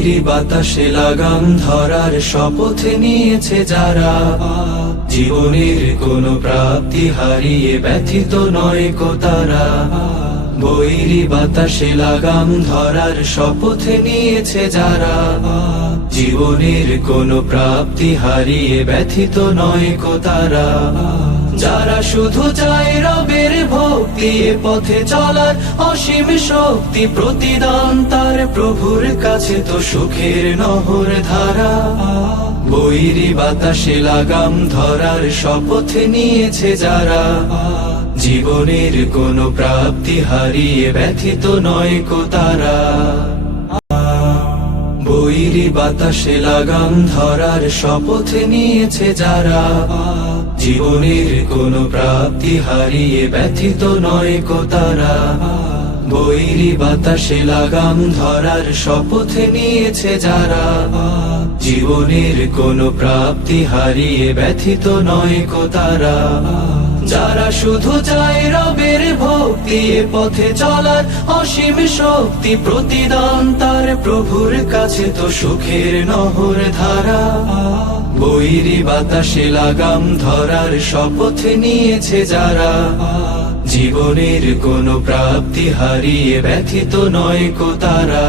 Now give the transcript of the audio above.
বৈরী বাতাসে লাগাম ধরার শপথ নিয়েছে যারা, জীবনের কোনো প্রাপ্তি হারিয়ে ব্যথিত নয় কো তারা। বৈরী বাতাসে লাগাম ধরার শপথ নিয়েছে যারা, জীবনের কোনো প্রাপ্তি হারিয়ে ব্যথিত নয় কো তারা। যারা শুধু চায় রবের ভক্তি, এ পথে চলার অসীম শক্তি, প্রতিদান তার প্রভুর কাছে তো সুখের নহর ধারা। বৈরী বাতাসে লাগাম ধরার শপথ নিয়েছে যারা, জীবনের কোনো প্রাপ্তি হারিয়ে ব্যথিত নয় কো তারা। বৈরী বাতাসে লাগাম ধরার শপথ নিয়েছে যারা, জীবনের কোনো প্রাপ্তি হারিয়ে ব্যথিত নয় কো তারা। বৈরী বাতাসে লাগাম ধরার শপথ নিয়েছে যারা, জীবনের কোনো প্রাপ্তি হারিয়ে ব্যথিত নয় কো তারা। যারা শুধু চায় রবের ভক্তি, এ পথে চলার অসীম শক্তি, প্রতিদান তার প্রভুর কাছে তো সুখের নহর ধারা। বৈরী বাতাসে লাগাম ধরার শপথ নিয়েছে যারা, জীবনের কোনো প্রাপ্তি হারিয়ে ব্যথিত নয় কো তারা।